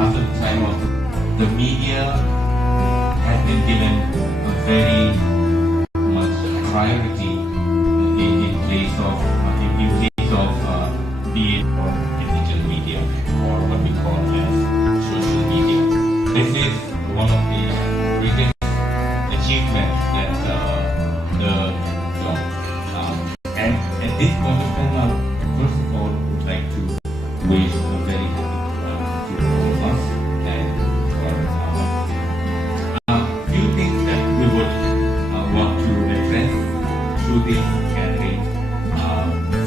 after the time of the media has been given a very much priority in place of be it or digital media or what we call as social media. This is one of the greatest achievements that and at this point of time, first of all, would like to wish a very happy to all of us and for few things that we would want to address through this gathering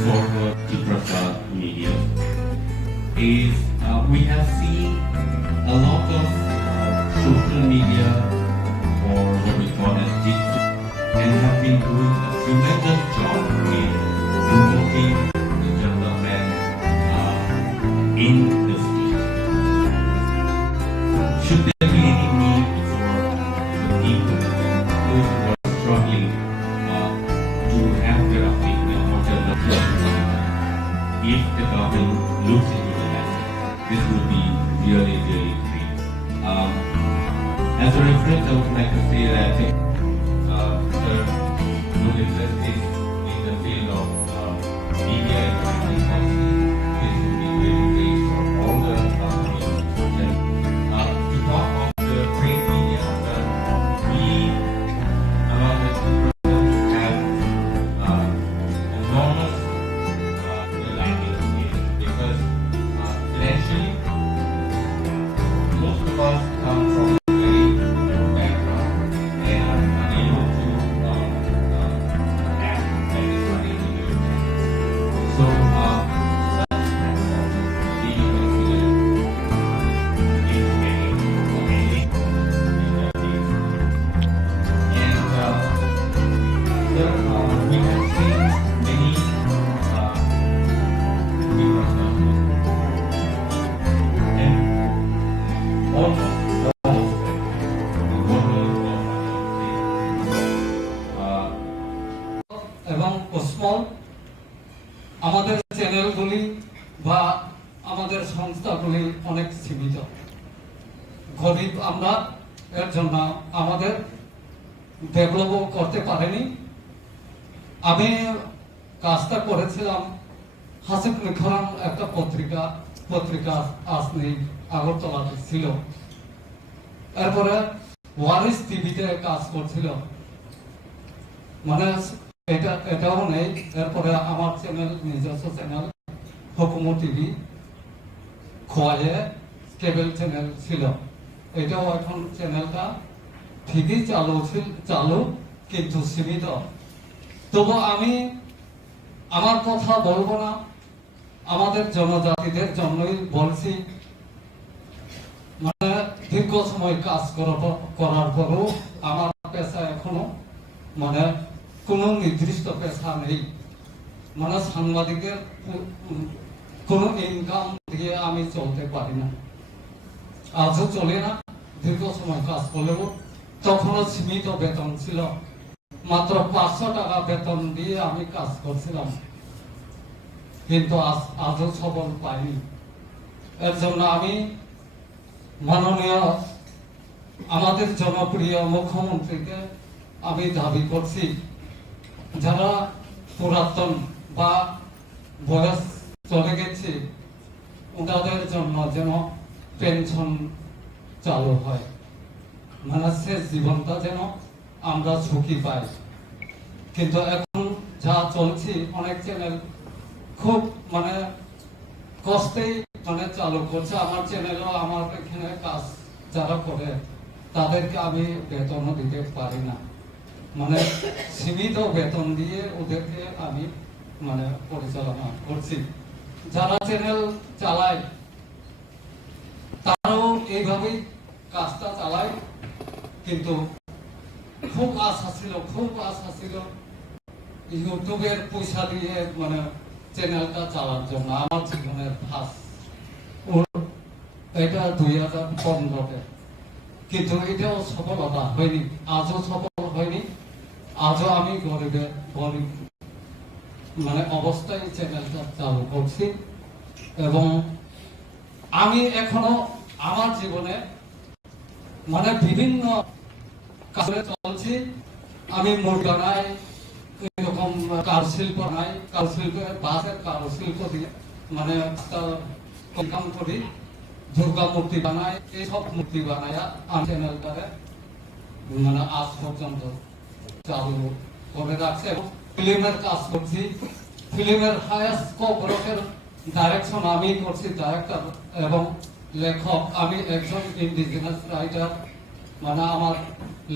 for the Tiprasa media is we have seen a lot of social media or what we call as digital and have been doing a tremendous job in promoting the development in the state. Should there be any need for the people who are struggling to have their opinion or development, if the government looks into the matter, this would be really, really great. As a reference, I would like to say that sir, would invest in the field of media and public policy. This would be very great for all the companies. To talk of the print media, we among the people have enormous lagging because financially most of us come from আমাদের চ্যানেলগুলি বা আমাদের সংস্থাগুলি অনেক সীমিত গরিব আমরা এর জন্য আমাদের ডেভেলপও করতে পারিনি আমি কাজটা করেছিলাম হাসিব নিখরম একটা পত্রিকা আসনি আগরতলাতে ছিল এরপরে ওয়ারিস টিভিতে কাজ করছিল মানে এটাও নেই এরপরে আমার চ্যানেল নিজস্ব চ্যানেল হুকুমত টিভি খোয়ায়ে কেবল চ্যানেল ছিল এটাও এখন চ্যানেলটা ঠিকই চালু কিন্তু সীমিত তবু আমি আমার কথা বলবো না আমাদের জনজাতিদের জন্যই বলছি মানে দীর্ঘ সময় কাজ করার পরও আমার পেশা এখনো মানে কোনো নির্দিষ্ট পেশা নেই মানে সাংবাদিকের কোনো ইনকাম দিয়ে আমি চলতে পারি না আজও চলে না দীর্ঘ সময় কাজ করলেও তখনও সীমিত বেতন ছিল মাত্র 500 টাকা বেতন দিয়ে আমি কাজ করছিলাম কিন্তু আজও সফল পাইনি এর জন্য আমি মাননীয় আমাদের জনপ্রিয় মুখ্যমন্ত্রীকে আমি দাবি করছি যারা পুরাতন বা বয়স চলে গেছে ওদের জন্য যেন পেনশন চালু হয় মানে শেষ জীবনটা যেন আমরা ঝুঁকি পাই কিন্তু এখন যা চলছে অনেক চ্যানেল খুব মানে কষ্টেই মানে চালু করছে আমার চ্যানেলও আমার এখানে কাজ যারা করে তাদেরকে আমি বেতনও দিতে পারি না মানে সীমিত বেতন দিয়ে ওদেরকে আমি মানে পরিচালনা করছি যারা চ্যানেল চালায় তারাও এইভাবেই কাজটা চালায় কিন্তু খুব আশা ছিল ইউটিউবের পয়সা দিয়ে মানে চ্যানেলটা চালার জন্য আমার জীবনের ভাস এটা 2015-তে কিন্তু এটাও সফলতা হয়নি আজও সফল হয়নি আজও আমি গরিব মানে অবস্থায় চ্যানেলটা চালু করছি এবং আমি এখনো আমার জীবনে মানে বিভিন্ন কাজে চলছি। আমি মূর্তি বানাই, এরকম কারুশিল্প বানাই, কারুশিল্প বাঁশের কারুশিল্প দিয়ে মানে ইনকাম করি, দুর্গা মূর্তি বানাই, এইসব মূর্তি বানাইয়া আমি চ্যানেলটারে মানে আজ পর্যন্ত চালু করে রাখছে। এবং ফিল্মের কাজ করছি, ফিল্মের হায়েস্ট কোকবরকের ডাইরেকশন আমি করছি, ডাইরেক্টর এবং লেখক আমি একজন ইন্ডিজিনাস রাইটার। মানে আমার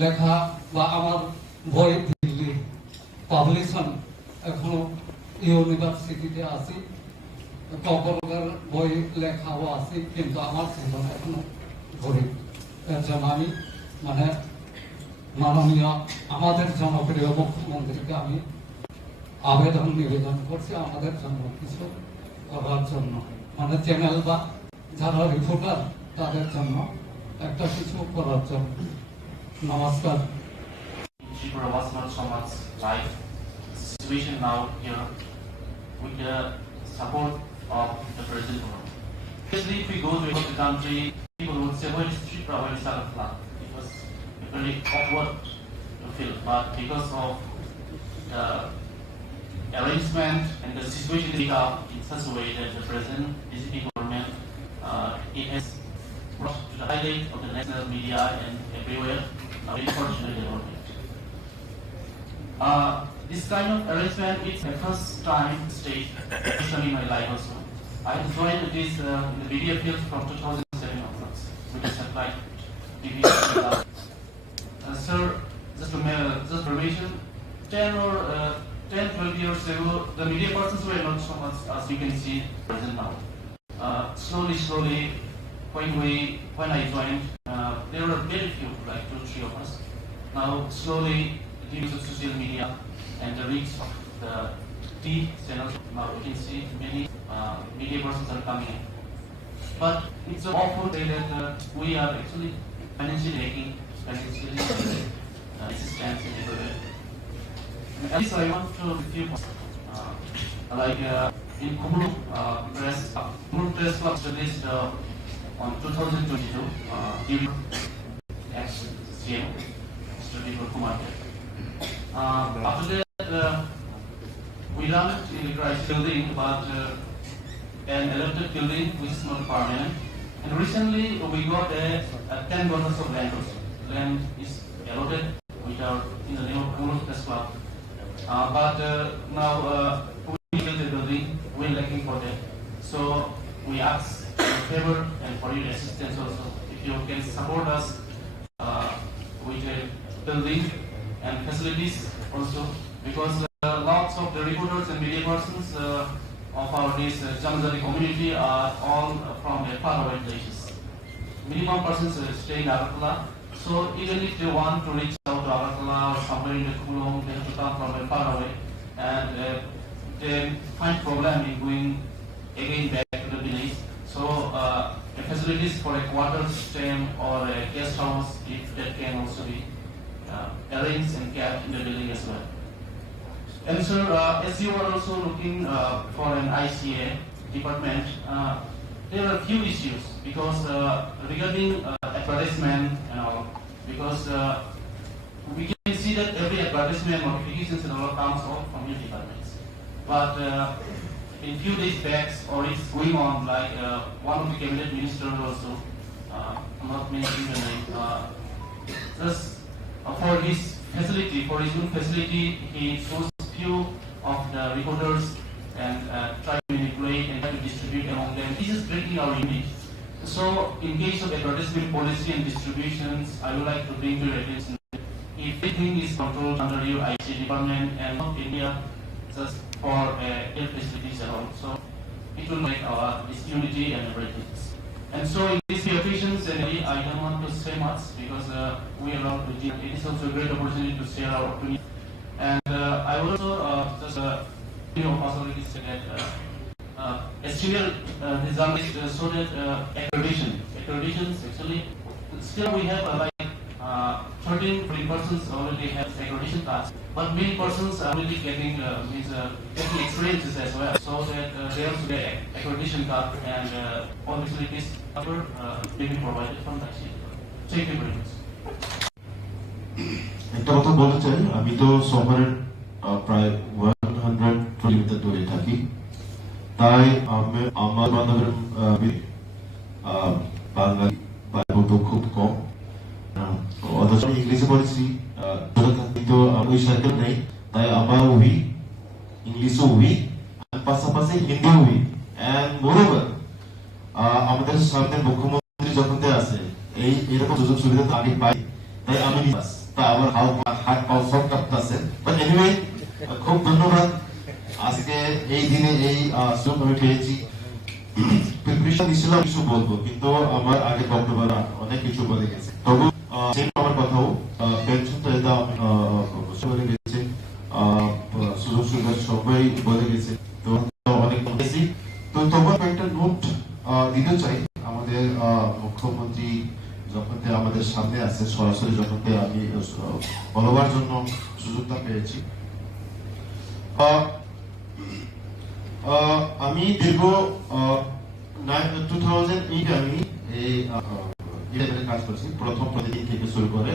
লেখা বা আমার বই দিল্লি পাবলিশন এখনো ইউনিভার্সিটিতে আছি, কোকবরকের বই লেখাও আছে, কিন্তু আমার জীবনে এখনো গরিব। এর জন্য আমি মানে মাননীয় আমাদের জনপ্রিয় মুখ্যমন্ত্রীকে আমি আবেদন নিবেদন করছি আমাদের জন্য কিছু করার জন্য, মানে চ্যানেল বা যারা রিপোর্টার তাদের জন্য একটা কিছু করার জন্য। নমস্কার। Tripura was not so much like situation now here with the support of the president. Especially if we go to the country, people would say, "Where is Tripura? Where is Saha?" It was very awkward to feel, but because of the arrangement and the situation we have in such a way that the present DCP government it has brought to the highlight of the national media and everywhere. Very fortunate development. This kind of arrangement is the first time stage in my life also. I joined this in the media field from 2007 onwards with the satellite TV. Sir, just information, 10-12 years ago, the media persons were not so much as you can see present now. Slowly, when I joined, there were very few, like 2-3 of us. Now, slowly, due to social media and the reach of the TV channels, now you can see many media persons are coming in. But it's awful to say that we are actually financially lacking, financially assistance in everywhere. At least I want to review like in KOKBOROK press club released on 2022 during ex-CM, Mr. Kumar. After that, we ran in the crisis building, but an elected building which is not permanent. And recently we got a 10 bottles of land also. Land is allotted in the name of KOKBOROK Press Club. But now we build the building, we're lacking for that. So we ask in favor and for your assistance also, if you can support us with a building and facilities also, because lots of the reporters and media persons of our this Janajati community are all from a faraway places. Minimum persons stay in Agartala, so even if they want to reach out to Agartala or somewhere in the KOKBOROK, they have to come from a far away, and they find problem in going again back to the village. So the facilities for a quarter system or a guest house, if that can also be arranged and kept in the building as well. And sir, as you are also looking for an ICA department, there are a few issues because regarding advertisement and all, because we can see that every advertisement notifications and all comes out from your departments. But in few days back, or it's going on, like one of the cabinet ministers also, I'm not mentioning the name, just for his facility, for his own facility, he chose few of the reporters and try to manipulate and try to distribute among them. This is breaking our image. So, in case of advertisement policy and distributions, I would like to bring to your attention if everything is controlled under your IT department and not India just for air facilities and all. So, it will make our disunity and everything. And so, in these occasions, I don't want to say much because we are not. It is also a great opportunity to share our opinion. And I will also possibly say that as senior journalist so that accreditations actually still we have like 13 persons already have accreditation cards, but many persons are already getting getting experiences as well, so that they also get accreditation card and all facilities are being provided from that state. Thank you very much. একটা কথা বলতে চাই, আমি তো শহরের প্রায় 100 kilometre দূরে থাকি, তাই আমার বান্ধবের বাঙালি বলতে খুব কম, অথচ আমি ইংলিশে পড়েছি, কিন্তু ওই সার্কেল নেই, তাই আমার উইক, ইংলিশও উইক, পাশাপাশি হিন্দিও উইক, এন্ড মোরওভার আমাদের সামনে মুখ্যমন্ত্রী যখন আসে এই এরকম সুযোগ সুবিধা তো আমি পাই, তাই আমি আমার হাত পাও সব কাঁপতেছে। বাট এনিওয়ে, খুব ধন্যবাদ আজকে এই দিনে এই সুযোগ আমি পেয়েছি। প্রিপারেশন নিছিলাম কিছু বলবো, কিন্তু আমার আগে বক্তব্য অনেক কিছু বলে গেছে, তবু আমার কথাও পেনশন তো এটা বলে গেছে, সুযোগ সুবিধা সবাই বলে গেছে, তো অনেক বেশি। তো তবু একটা নোট দিতে চাই, আমাদের মুখ্যমন্ত্রী যখন আমাদের সামনে আছে সরাসরি, যখন আমি বলবার জন্য সুযোগটা পেয়েছি, আমি দীর্ঘ 2008 আমি এই কাজ করছি, প্রথম প্রতিদিন থেকে শুরু করে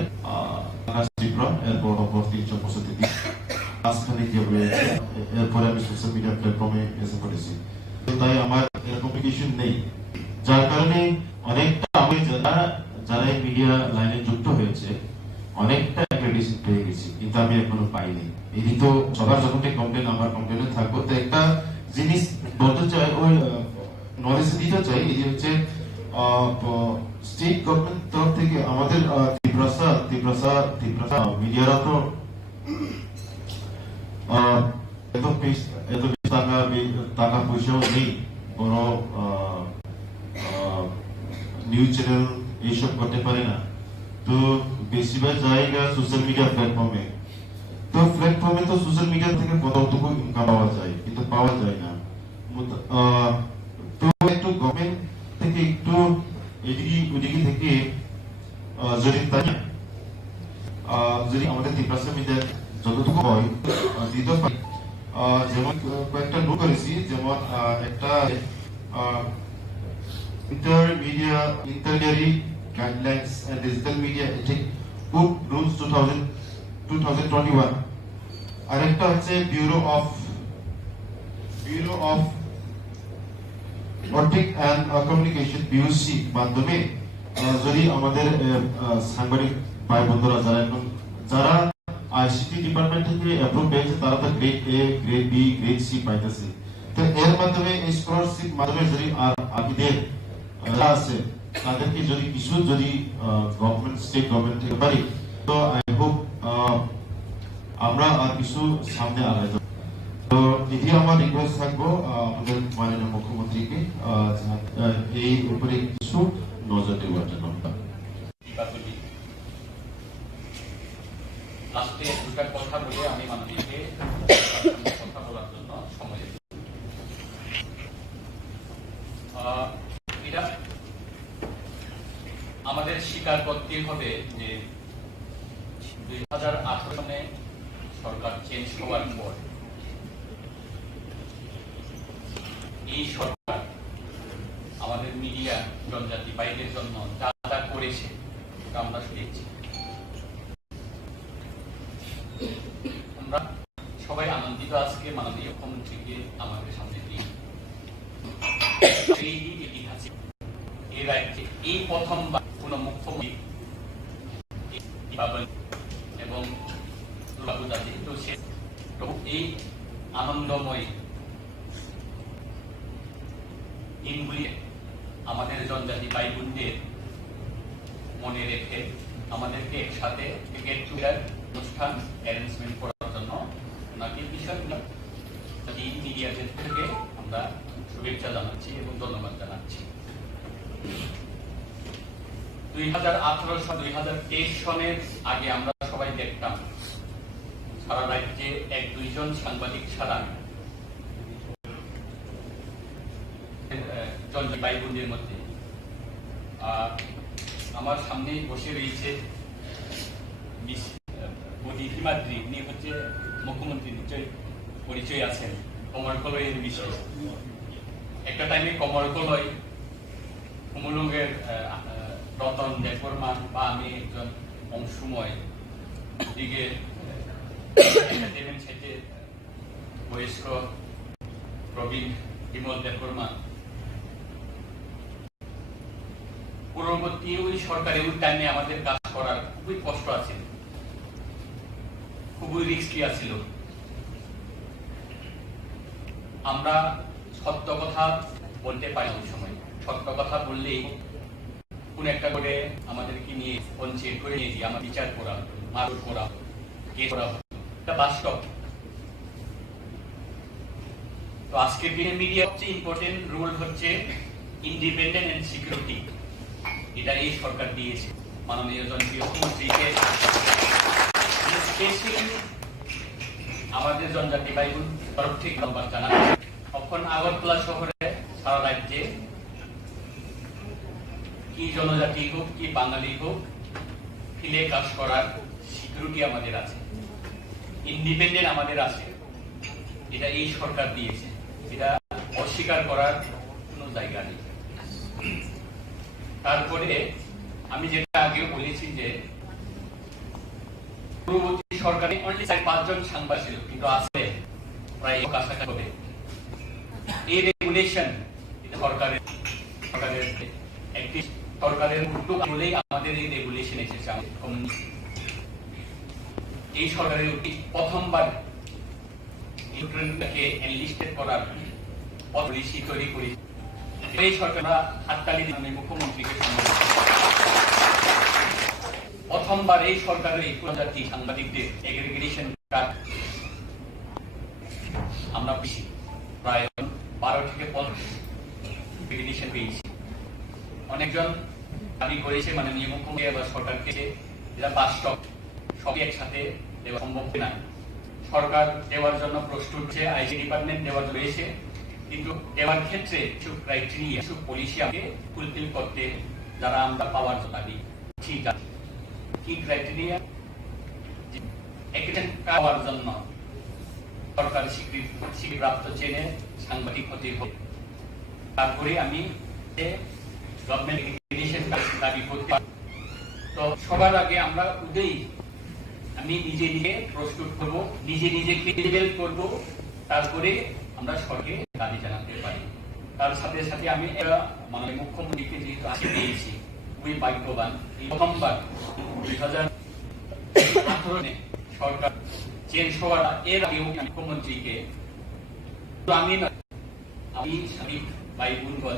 ত্রিপুরা, এরপর 365 দিন মাঝখানে গিয়ে রয়েছে, এরপরে আমি সোশ্যাল মিডিয়া প্ল্যাটফর্মে এসে পড়েছি, তাই আমার এরকম কিছু নেই, যার কারণে অনেকটা আমি যারা এই মিডিয়া লাইনে যুক্ত হয়েছে অনেকটা অ্যাক্রেডিটেশন পেয়ে গেছি, কিন্তু আমি এখনো পাইনি। এই তো সবার যখন কমপ্লেন, আমার কমপ্লেনে থাকবো, তো একটা জিনিস বলতে চাই, ওই নলেজ দিতে চাই, এই যে হচ্ছে স্টেট গভর্নমেন্ট তরফ থেকে আমাদের ত্রিপুরা মিডিয়ারা তো এত টাকা পয়সাও নেই, বড় নিউজ চ্যানেল এইসব করতে পারে না, তো বেশিরভাগ জায়গা সোশ্যাল মিডিয়া প্ল্যাটফর্মে, তো সোশ্যাল মিডিয়া থেকে কতটুকু ইনকাম পাওয়া যায়, কিন্তু পাওয়া যায় না। তো একটু গভর্নমেন্ট থেকে একটু এদিকে থেকে যদি আমাদের ত্রিপুরা মিডিয়া যতটুকু হয় দিতে পারি, যেমন কয়েকটা নোট করেছি, যেমন একটা intermediary guidelines and digital media ethics book rules 2021, আরেকটা হচ্ছে bureau of optic and communication বিউসি মাধ্যমে যদি আমাদের সাংবাদিক ভাই বন্ধুরা যারা আইসিটি ডিপার্টমেন্ট থেকে অ্যাপ্রুভ পেয়েছে, তারা তো grade A, grade B, grade C পাইতেছে, তো এর মাধ্যমে এই স্কলারশিপ মাধ্যমে যদি আকিদের আছে তাদেরকে যদি কিছু গভর্নমেন্ট, স্টেট গভর্নমেন্ট থেকে পারি, তো আই হোপ আমরা আর কিছু সামনে আগাইতে। তো এটি আমার রিকোয়েস্ট থাকবো আমাদের মাননীয় মুখ্যমন্ত্রীকে এই উপরে কিছু নজর দেওয়ার জন্য। লাস্টে দুটা কথা বলে আমি মাননীয়কে কথা বলার জন্য সময় দিই। এটা আমাদের স্বীকার করতে হবে যে 2018 সালে সরকার চেঞ্জ হওয়ার পর এই সরকার আমাদের মিডিয়া জনজাতি ভাইদের জন্য যা যা করেছে তা আমরা দেখছি। আমরা সবাই আনন্দিত আজকে মাননীয় মুখ্যমন্ত্রীকে আমাদের সামনে দিয়ে এই ইতিহাসে এই রাজ্যে এই প্রথমবার কোন মুখ্যমন্ত্রী এবং দুর্গাপূজা যেহেতু সে এই আনন্দময় দিনগুলি আমাদের জনজাতি ভাই বোনদের মনে রেখে আমাদেরকে একসাথে গেট টুগেদার অনুষ্ঠান অ্যারেঞ্জমেন্ট করার জন্য ওনাকে বিষয়গুলো মিডিয়াদের থেকে আমরা শুভেচ্ছা জানাচ্ছি এবং ধন্যবাদ জানাচ্ছি। 2018-2023 সনের আগে আমরা সবাই দেখতাম সারা রাজ্যে 1-2 জন সাংবাদিক ছাড়া জনজাতি ভাই বোনদের মধ্যে আমার সামনেই বসে রয়েছে মোদী হিমাদ্রি উনি হচ্ছে মুখ্যমন্ত্রী নিশ্চয়ই পরিচয় আছেন কমরকলয়ের বিষয়ে। একটা টাইমে কমরকলয় কুমুলুঙ্গের রতন দেববর্মা বা আমি একজন অংশময় দিকে এন্টারটেনমেন্ট সাইটে বয়স্ক প্রবীণ বিমল দেববর্মা পূর্ববর্তী ওই সরকারের ওই টাইমে আমাদের কাজ করার খুবই কষ্ট আছে, খুবই রিস্কি আছিল। আমরা সত্য কথা বলতে পারি ওই সময়, সত্য কথা বললেই কোন একটা করে আমাদেরকে নিয়ে পঞ্চায়েত করে নিয়ে দিয়ে আমার বিচার করা, মারধর করা, কেস করা হতো। এটা বাস্তব। তো আজকের দিনে মিডিয়া সবচেয়ে ইম্পর্টেন্ট রোল হচ্ছে ইন্ডিপেন্ডেন্ট এন্ড সিকিউরিটি। এটা এই সরকার দিয়েছে মাননীয় জনপ্রিয় মুখ্যমন্ত্রীকে। আমাদের জনজাতি ভাই বোন তরফ থেকে ধন্যবাদ জানাই। তখন আগরতলা শহরে সারা রাজ্যে কি জনজাতি হোক কি বাঙালি হোক ফিলে কাজ করার সিকিউরিটি আমাদের আছে, ইন্ডিপেন্ডেন্ট আমাদের আছে। এটা এই সরকার দিয়েছে, এটা অস্বীকার করার কোনো জায়গা নেই। তারপরে আমি যেটা আগেও বলেছি যে পূর্ববর্তী সরকারে অনলি 4-5 জন সাংবাদিক ছিল, কিন্তু আছে প্রায় কাছাকাছি হবে। এই রেগুলেশন সরকারের একটি সরকারের উদ্যোগ বলেই আমাদের এই রেগুলেশন এসেছে। এই সরকারের প্রথমবার ইউক্রেনকে এনলিস্টেড করার পলিসি তৈরি করি। এই সরকার হাততালি দিয়ে মুখ্যমন্ত্রীকে প্রথমবার এই সরকারের এই প্রজাতি সাংবাদিকদের এগ্রিগেশন কার্ড আমরা পেয়েছি, প্রায় 12 থেকে 15 এগ্রিগেশন পেয়েছি। অনেকজন দাবি করেছে মাননীয় মুখ্যমন্ত্রী বা সরকারকে যেটা বাস্তব সবই একসাথে দেওয়া সম্ভব না। সরকার দেওয়ার জন্য প্রস্তুত হচ্ছে, আইটি ডিপার্টমেন্ট দেওয়ার জন্য রয়েছে, কিন্তু দেওয়ার ক্ষেত্রে কিছু ক্রাইটেরিয়া কিছু পলিসি আমাকে ফুলফিল করতে যারা আমরা পাওয়ার দাবি ঠিক আছে। কি ক্রাইটেরিয়া? পাওয়ার জন্য সরকার স্বীকৃতিপ্রাপ্ত চেনে সাংবাদিক হতে হবে। তারপরে আমি গভর্নমেন্ট এগ্রিগেশন দাবি করতে পারি। তো সবার আগে আমরা আমি নিজে নিজে প্রস্তুত করব, নিজে নিজেকে লেবেল করব, তারপরে আমরা সরকারকে দাবি জানাতে পারি। তার সাথে সাথে আমি মাননীয় মুখ্যমন্ত্রীকে যেহেতু আজকে পেয়েছি, খুবই ভাগ্যবান। এই প্রথমবার 2018 সরকার চেঞ্জ হওয়ার এর আগেও মুখ্যমন্ত্রীকে আমি ভাই বোনগণ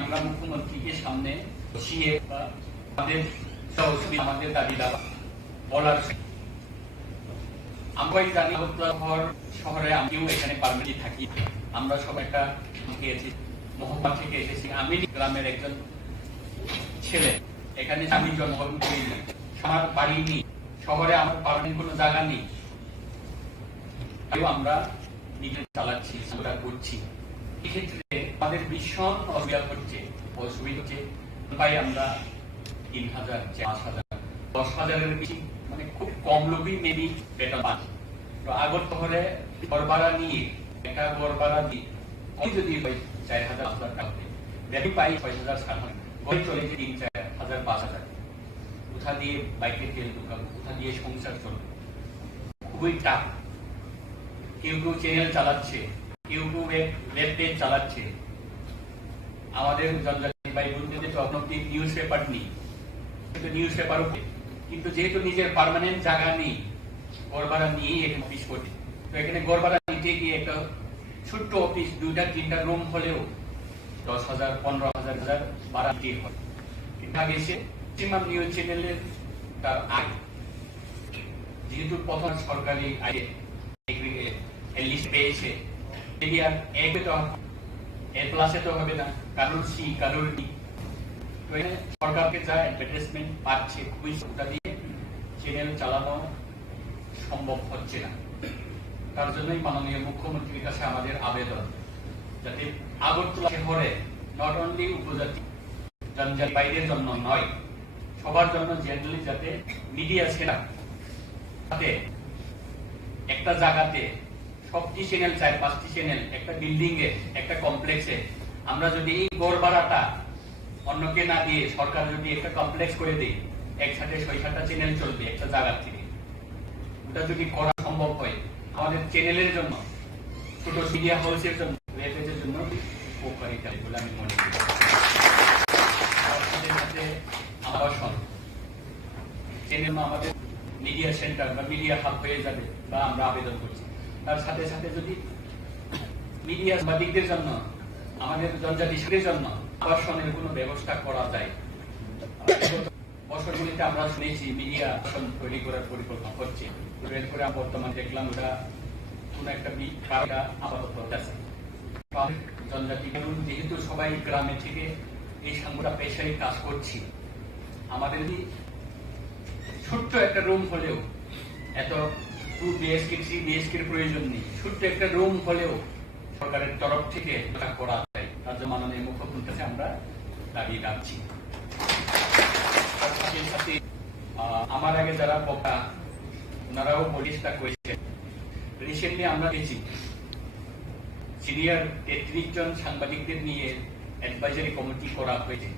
আমরা মুখ্যমন্ত্রীকে সামনে বসিয়ে আমাদের দাবি দাবা বলার আমরা জানি শহরে আমিও এখানে পারমিটি থাকি। আমরা সব একটা মহকুমা থেকে এসেছি। আমি গ্রামের একজন ছেলে, এখানে আমি জন্মগ্রহণ করিনি, আমার বাড়ি নেই, শহরে আমার পারমানেন্ট কোনো জায়গা নেই। আমরা নিজে চালাচ্ছি, সেটা করছি। এক্ষেত্রে আমাদের ভীষণ অসুবিধা হচ্ছে পাই আমরা 3000, 5000, 10,000-এর বেশি, মানে খুব কম লোকই মেবি বেতন পান। তো আগরতলা ঘর ভাড়া নিয়ে একটা ঘর ভাড়া দিয়ে যদি 4,000-5,000 টাকা বেতন পাই 6,000-7,000, ঘরে চলে যে 3,000-4,000-5,000, কোথা দিয়ে বাইকে তেল ঢুকাবো, কোথা দিয়ে সংসার চলবে, খুবই টাফ। কেউ কেউ চ্যানেল চালাচ্ছে, কেউ কেউ ওয়েব পেজ চালাচ্ছে। আমাদের জনজাতি ভাই বোনদের তখন নিউজ পেপার নেই, নিউজ পেপারও কিন্তু যেহেতু নিজের পার্মানেন্ট জায়গা নেই, ঘর ভাড়া নিয়ে এখানে অফিস করতে। তো এখানে ঘর ভাড়া নিতে গিয়ে একটা ছোট্ট অফিস 2-3টা রুম হলেও 10,000, 15,000 ভাড়া দিতে হয়। কিন্তু আগে এসে ম্যাক্সিমাম নিউজ চ্যানেলের তার আগে যেহেতু প্রথম সরকারি আগে লিস্ট পেয়েছে, মিডিয়ার এ প্লাসে তো হবে না, কারোর সি কারোর ডি। তো এখানে সরকারকে যা অ্যাডভার্টাইজমেন্ট পাচ্ছে খুবই ওটা দিয়ে চ্যানেল চালানো সম্ভব হচ্ছে না। তার জন্যই মাননীয় মুখ্যমন্ত্রীর কাছে আমাদের আবেদন, যাতে আগরতলা শহরে নট অনলি উপজাতি জনজাতি বাইরের জন্য নয়, সবার জন্য জেনারেলি যাতে মিডিয়া সেটা সাথে একটা জায়গাতে সবটি চ্যানেল 4-5টি চ্যানেল একটা বিল্ডিং এ একটা কমপ্লেক্সে আমরা যদি এই গড় ভাড়াটা অন্যকে না দিয়ে সরকার যদি একটা কমপ্লেক্স করে দেয় একসাথে 6-7টা চ্যানেল চলবে একটা জায়গা থেকে, ওটা যদি করা সম্ভব হয় আমাদের চ্যানেলের জন্য, ছোট মিডিয়া হাউসের জন্য, ওয়েবের জন্য উপকারিতা বলে আমি মনে করি। আবাসন চ্যানেল আমাদের মিডিয়া সেন্টার বা মিডিয়া হাব হয়ে যাবে বা আমরা আবেদন করছি। তার সাথে সাথে যদি মিডিয়া সাংবাদিকদের জন্য, আমাদের জনজাতিদের জন্য আবাসনের কোনো ব্যবস্থা করা যায়। বছরগুলিতে আমরা শুনেছি মিডিয়া আবাসন তৈরি করার পরিকল্পনা হচ্ছে, করে বর্তমানে দেখলাম ওটা কোন একটা আপাতত আছে। জনজাতি যেহেতু সবাই গ্রামে থেকে এই সাংবাদিক পেশায় কাজ করছি, আমাদের ছোট্ট একটা রুম হলেও, এত 2 BHK 3 BHK এর প্রয়োজন নেই, ছোট্ট একটা রুম হলেও সরকারের তরফ থেকে এটা করা যায়। তার জন্য মাননীয় মুখ্যমন্ত্রীর কাছে আমরা দাবি রাখছি। সাথে আমার আগে যারা বক্তা ওনারাও চেষ্টা করেছেন। রিসেন্টলি আমরা দেখছি সিনিয়র 33 জন সাংবাদিকদের নিয়ে অ্যাডভাইজারি কমিটি করা হয়েছে।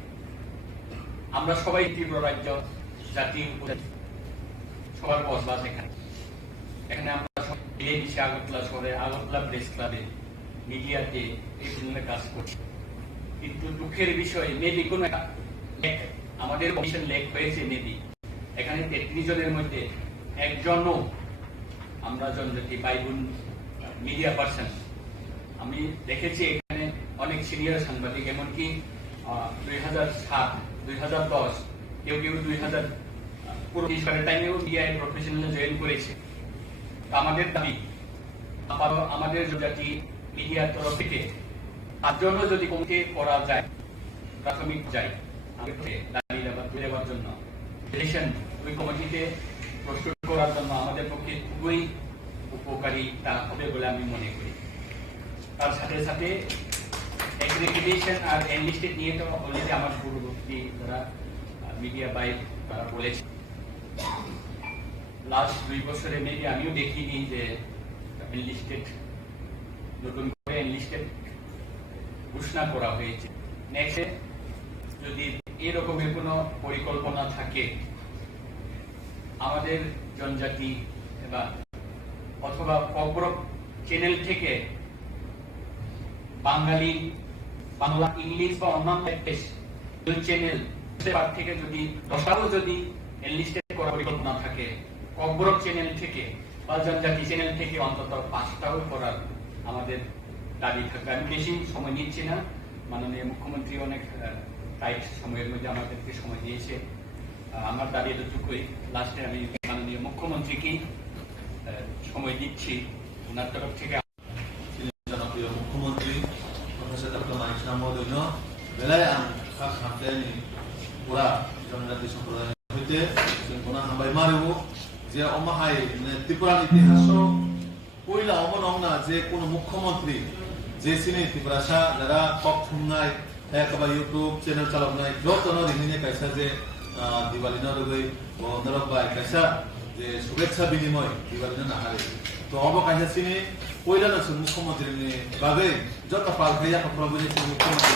আমরা সবাই ত্রিপুরা রাজ্য জাতীয় সবার বসবাস এখানে আমরা আগরতলা শহরে, আগরতলা প্রেস ক্লাবে, মিডিয়াতে এই ধরনের কাজ করছি। কিন্তু দুঃখের বিষয় মেবি কোন আমাদের কমিশন লেক হয়েছে, মেবি এখানে 33 জনের মধ্যে একজনও আমরা জনজাতি ভাই বোন মিডিয়া পার্সন। আমি দেখেছি এখানে অনেক সিনিয়র সাংবাদিক, এমনকি 2007, 2010, কেউ 2000 পুরো টাইমেও মিডিয়ায় প্রফেশনাল জয়েন করেছে। আমাদের দাবি আমাদের জনজাতি মিডিয়ার তরফ থেকে তার জন্য যদি কমিটি করা যায়, প্রাথমিক যায় দেওয়ার জন্য ওই কমিটিতে প্রস্তুত করার জন্য আমাদের পক্ষে খুবই উপকারিতা হবে বলে আমি মনে করি। তার সাথে সাথে এগ্রিগেশন আর এনলিস্টেড নিয়ে তো অলরেডি আমার পূর্ববর্তী যারা মিডিয়া বাই তারা বলেছে। লাস্ট 2 বছরে মেবি আমিও দেখিনি যে এনলিস্টেড নতুন করে এনলিস্টেড ঘোষণা করা হয়েছে। নেক্সটে যদি এরকমের কোনো পরিকল্পনা থাকে, আমাদের জনজাতি অথবা KOKBOROK চ্যানেল থেকে বাঙালি, বাংলা, ইংলিশ বা অন্যান্য চ্যানেল থেকে যদি 10টাও যদি এনলিস্টেড করার পরিকল্পনা থাকে, KOKBOROK চ্যানেল থেকে বা জনজাতি চ্যানেল থেকে অন্তত 5টাও করার আমাদের দাবি থাকবে। আমি বেশি সময় নিচ্ছি না, মাননীয় মুখ্যমন্ত্রী অনেক টাইট সময়ের মধ্যে আমাদেরকে সময় দিয়েছে। আমার দাবি এতটুকুই। লাস্টে আমি মাননীয় মুখ্যমন্ত্রীকেই সময় দিচ্ছি, ওনার তরফ থেকে। জনপ্রিয় মুখ্যমন্ত্রী প্রফেসর ডক্টর মানিক মহোদয় বেলায় আं खाख्रामनि पुरा जनजाति सम्प्रदाय हইতে जों हामबाय मारिबो जे अमाहाय त्रिपुरा इतिहास पयला अमनंना जे कोन मुख्यमंत्री जे सिनि त्रिपुरासा যারা কক থুমনাय একবার ইউটিউব চ্যানেল চালাবনাय যতন রিনিনে কাইসা যে দিवाली न রুগুই ও নরবাই কাইসা যে শুভেচ্ছা বিনিময় দিवाली না হারে তো অব কাইসা সিনি পয়লা না মুখ্যমন্ত্রীনি বাবে যত পাল ভাইয়া প্রভুনি মুখ্যমন্ত্রী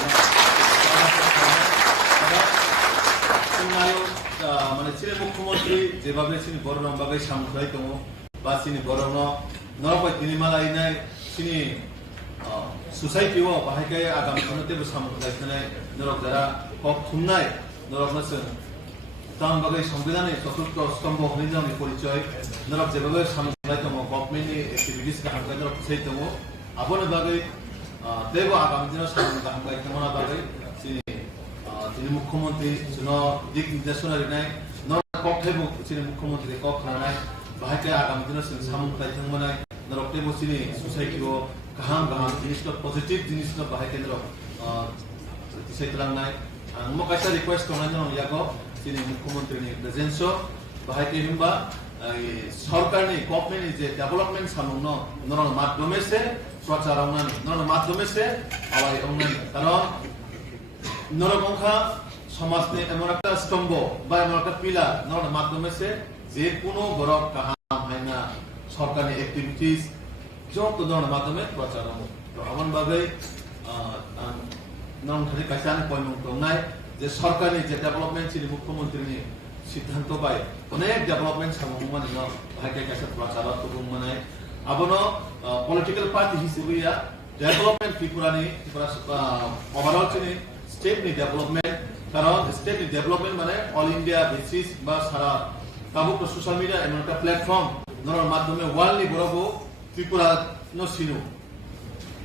মানে চিনি মুখ্যমন্ত্রী যেভাবে চিনি বড় ভাবে সামলায় দङ বা চিনি বড় নরবাই তিনি মালাইনাय চিনি सोसाइटियाव बाहायखाय आगामी दिनतेबो सामलायनाय थानाय नरक जारा কক थुमनाय नरकनोसों दाम बागै संविधाननि चतुर्थ स्तम्भ हनिजानि परिचय नरक जेबाबो सामलाय दङ गभर्नमेन्टनि एक्टिभिटिस गाहामखाय नरक सै दङ आबोनो बागै तेबो आगामी दिनाव सामलाय गाहामखाय दङना बागै चिनि मुख्यमंत्री जुन दिक निर्देशन होनाय नरक কক थैबो चिनि मुख्यमंत्री কক खानाय बाहायखाय आगामी दिनाव सामलाय थांमोनाय नरक तेबो चिनि सोसाइटियाव गाहाम जिनिस पजिटिव जिनिस बाहायखाय दिसाइड खालामनाय आं माखासे रिक्वेस्ट खालामनाय दङ यागो जोंनि मुख्यमंत्रीनि प्रेजेन्स बाहायखाय होनबा सरकारनि गभर्नमेन्टनि जे डेभलपमेन्ट साननो नरन माध्यमे से प्रचार आवनानि नरन माध्यमे से आवाय आवनानि कारण नरगंखा समाजनि एमन একটা स्तम्भ বা एमन একটা पिलार नरन माध्यमे से जे कोनो बरक हाइना सरकारनि एक्टिभिटिज जब दन माध्यमे प्रचार तो अमन बागै नम थानि कासान पॉइंट दंनाय जे सरकारनि जे डेभलपमेंट सिनि मुख्यमंत्रीनि सिद्धांत बाय अनेक डेभलपमेंट साममुमान न भाइके कासा प्रचार तो बुंनाय आबनो पॉलिटिकल पार्टी हिसाबैया डेभलपमेंट त्रिपुरानि ओवरऑल सिनि स्टेटनि डेभलपमेंट कारण स्टेटनि डेभलपमेंट माने ऑल इंडिया बेसिस बा सारा काबुक सोशल मीडिया एमन का प्लेटफॉर्म नर माध्यमे वर्ल्ड नि बरबो त्रिपुरा न सिनु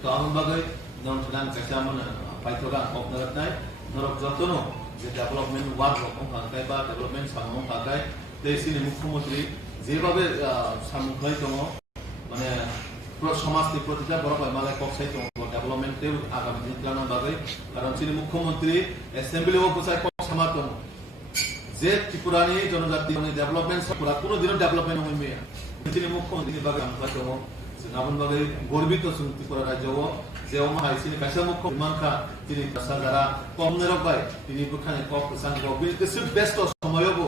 तो आमन बागै नम थान कासा मन पाइथगा अपनारनाय नरक जतनो जे डेभलपमेंट वार्क रकम फांकाय बा डेभलपमेंट सामु फांकाय देशनि मुख्यमंत्री जेबाबे सामुखै दङ माने समाजनि प्रतिटा बरबाय मालाय कक्साय दङ डेभलपमेंट ते आगामी दिनलाना बागै कारण सिनि मुख्यमंत्री एसेंबली अफ बसाय कक्सामा दङ जे त्रिपुरानि जनजातिनि डेभलपमेंट पुरा कुनो दिन डेभलपमेंट होइमे सिनि मुख्यमंत्री बागै आमफ्रा दङ जोंहाबन बागै गर्बित जों त्रिपुरा राज्यआव जेव माहायसिनि कासा मुख्य मानखा दिनै साजारा कमने रबाय दिनै बुखाने कप सांगो बे गोसो बेस्ट समयबो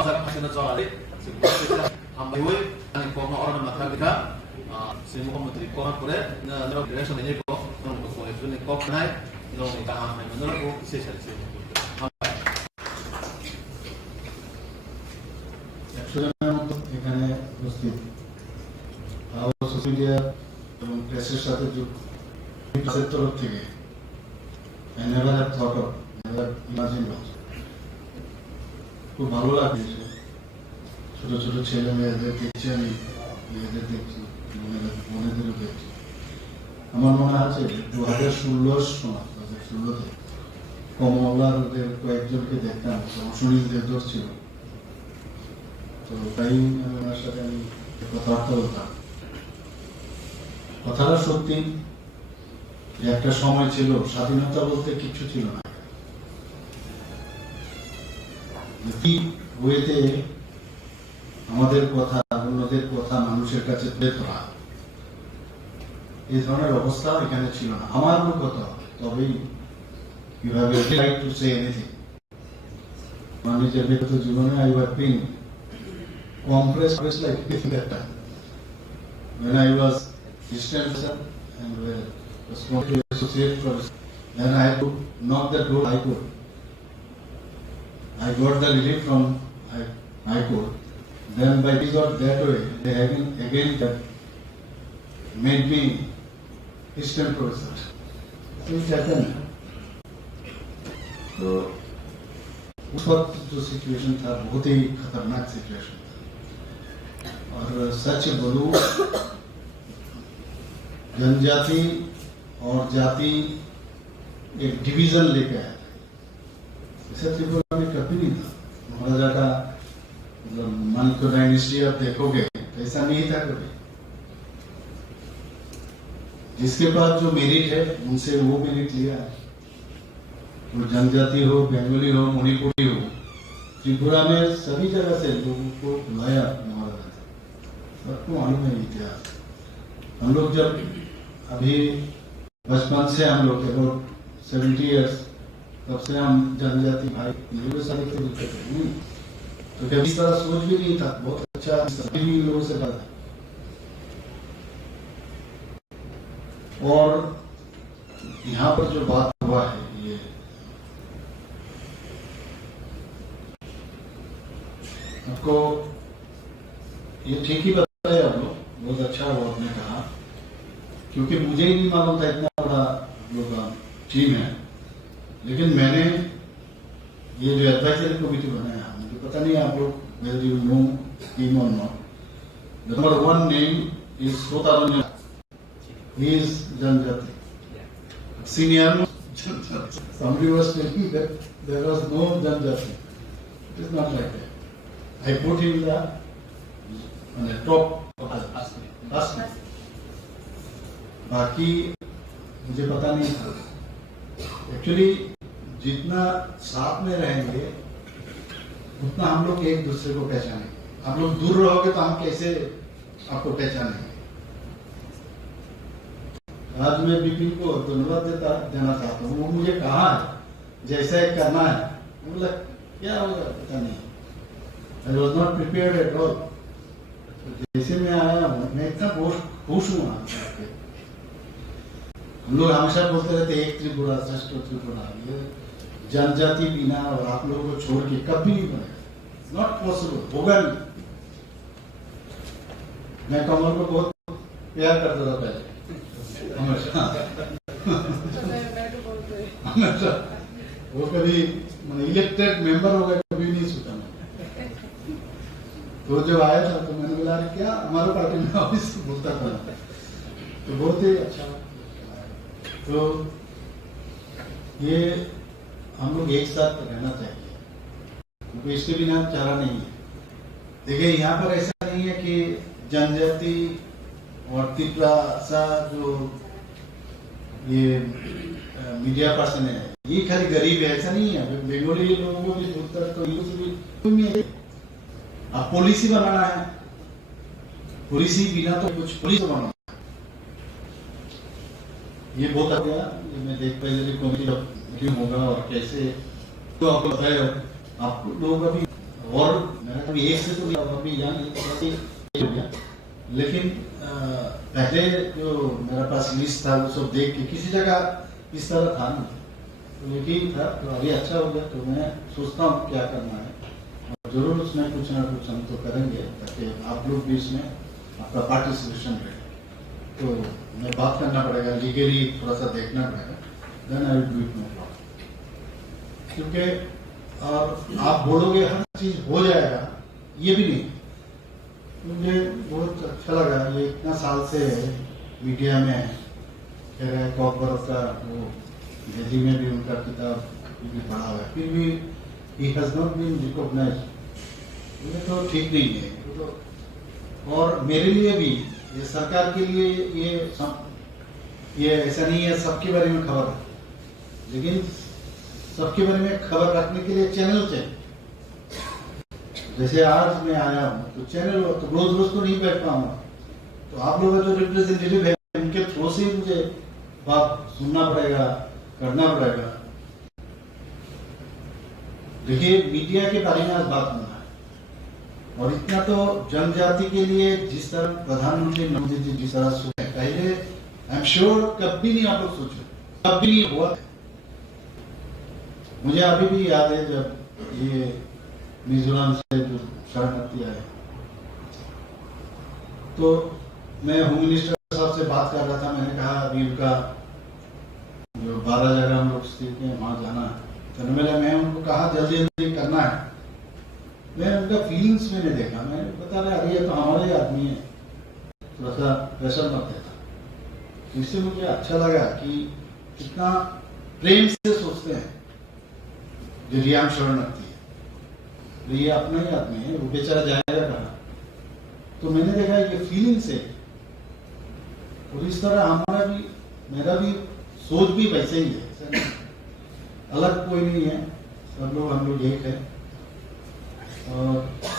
आजार फासेना चलाले हामबाय अनि कमनो अरन माथा बिखा सिनि मुख्यमंत्री कोन परे नरक डिरेक्शन ने को नरक को एफने कप नाय नरक का हाम नरक को विशेष আছে এখানে উপস্থিত আর সোশ্যাল মিডিয়া এবং প্রেসের সাথে যুক্ত প্রেসের তরফ থেকে I never have thought of, never imagined also. খুব ভালো লাগছে ছোট ছোট ছেলে মেয়েদের দেখছি আমি মেয়েদের দেখছি বোনেদেরও দেখছি আমার মনে আছে 2016 সময় 2016-তে কমলারদের কয়েকজনকে দেখতাম সুনীলদের দোষ ছিল তো তাই ওনার সাথে আমি কথাবার্তা বলতাম কথাটা সত্যি যে একটা সময় ছিল স্বাধীনতা বলতে কিছু ছিল না কি হয়েছে আমাদের কথা অন্যদের কথা মানুষের কাছে তুলে ধরা এই ধরনের অবস্থা এখানে ছিল না আমার কথা তবেই you have a right to say anything মানুষের ব্যক্তিগত জীবনে I have been compressed like that time when I was distant and was not to associate for then I had to knock the door High Court. I got the relief from High Court. Then by this or that way, they again that made me assistant professor. So it happened. So उस वक्त जो situation था बहुत ही खतरनाक situation था और सच बोलूं जनजाति और जाति एक डिवीजन लेके आया था ऐसा त्रिपुरा में कभी नहीं था महाराजा का मानिक डायनेस्टी आप देखोगे ऐसा नहीं था कभी जिसके पास जो मेरिट है उनसे वो मेरिट लिया है वो जनजाति हो बंगाली हो मणिपुरी हो त्रिपुरा में सभी जगह से लोगों को बुलाया महाराजा ने सबको मालूम है इतिहास हम लोग जब अभी बचपन से हम लोग 70 इयर्स तब से हम जनजाति भाई लोगों से दिखते थे तो कभी इस तरह सोच भी नहीं था बहुत अच्छा भी लोगों से बात और यहाँ पर जो बात हुआ है ये आपको ये ठीक ही बताया आप लोग बहुत अच्छा वो आपने कहा क्योंकि मुझे ही नहीं मालूम था इतना बड़ा लोग टीम है लेकिन मैंने ये जो एडवाइजरी कमेटी बनाया मुझे पता नहीं आप लोग whether you know him or not. The number one name is Mwtaino. He is Janjati. Senior Janjati. Somebody was telling that there was no Janjati. It is not like that. I put him on the top. बाकी मुझे पता नहीं था actually जितना साथ में रहेंगे उतना हम लोग एक दूसरे को पहचानेंगे आप लोग दूर रहोगे तो हम कैसे आपको पहचानेंगे आज मैं बिपिन को धन्यवाद देना चाहता हूँ वो मुझे कहा है जैसा करना है बोला क्या होगा पता नहीं I was not prepared at all जैसे मैं आया हूँ, मैं इतना खुश हूँ यहाँ पे। हम लोग हमेशा बोलते रहते एक त्रिपुरा श्रेष्ठ त्रिपुरा, ये जनजाति बिना और आप लोगों को छोड़ के कभी नहीं बनेगा, नॉट पॉसिबल, होगा नहीं। मैं कमल को बहुत प्यार करता था पहले, हमेशा हमेशा। वो कभी इलेक्टेड मेंबर हो गए, कभी नहीं सोचा मैंने। तो जब आया था तो मैंने बोला क्या हमारे पार्टी में ऑफिस बोलता था, तो बहुत ही अच्छा। तो ये हम लोग एक साथ रहना चाहिए, क्योंकि इसके बिना चारा नहीं है। देखिए यहाँ पर ऐसा नहीं है कि जनजाति और तिप्रासा जो ये मीडिया पर्सन है ये खाली गरीब है, ऐसा नहीं है। बेंगोली लोगों को भी उत्तर तो भी अब पॉलिसी बनाना है, पॉलिसी बिना तो कुछ पॉलिसी बनाना ये बहुत आ गया। ये मैं देख पहले कमेटी क्यों होगा और कैसे, तो आपको बताया आप लोग अभी, और मैंने कभी एक से तो अभी यहाँ हो गया, लेकिन पहले जो मेरा पास लिस्ट था वो सब देख के किसी जगह इस तरह था नहीं, तो यकीन था। तो अभी अच्छा हो गया, तो मैं सोचता हूँ क्या करना है, और जरूर उसमें कुछ ना कुछ हम तो करेंगे ताकि आप लोग भी इसमें आपका पार्टिसिपेशन रहे। तो मैं बात करना पड़ेगा, लीगली थोड़ा सा देखना पड़ेगा, then I will do it no problem. क्योंकि और आप बोलोगे हर चीज हो जाएगा, ये भी नहीं। मुझे बहुत अच्छा लगा, ये इतना साल से मीडिया में कह रहे हैं कोकबोरोक का वो दिल्ली में भी उनका किताब भी पढ़ा हुआ है, फिर भी he has not been recognized। ये तो ठीक नहीं है। तो और मेरे लिए भी, ये सरकार के लिए ये ऐसा नहीं है सबके बारे में खबर है, लेकिन सबके बारे में खबर रखने के लिए चैनल चाहिए। जैसे आज मैं आया हूँ तो चैनल, तो रोज रोज तो नहीं बैठ पाऊंगा, तो आप लोग जो रिप्रेजेंटेटिव है उनके थ्रू से मुझे बात सुनना पड़ेगा, करना पड़ेगा। देखिए मीडिया के बारे में आज बात होना है, और इतना तो जनजाति के लिए जिस तरह प्रधानमंत्री मोदी जी जिस तरह सोचे पहले, आई एम श्योर कभी नहीं आप लोग सोचे, कभी नहीं हुआ। मुझे अभी भी याद है जब ये मिजोरम से जो शरणार्थी आए, तो मैं होम मिनिस्टर साहब से बात कर रहा था। मैंने कहा अभी उनका जो 12 जगह हम लोग स्थित हैं वहां जाना है, तो मैं उनको कहा जल्दी जल्दी करना है। मैं उनका फीलिंग्स मैंने देखा, मैं बता रहा अरे ये तो हमारे आदमी है, थोड़ा सा प्रेशर मत देता। इससे मुझे अच्छा लगा कि कितना प्रेम से सोचते हैं जो रियाम शरणार्थी है, ये अपना ही आदमी है, वो बेचारा जाएगा कहाँ। तो मैंने देखा ये फीलिंग से, और इस तरह हमारा भी, मेरा भी सोच भी वैसे ही है, अलग कोई नहीं है, सब लोग हम लोग एक है। और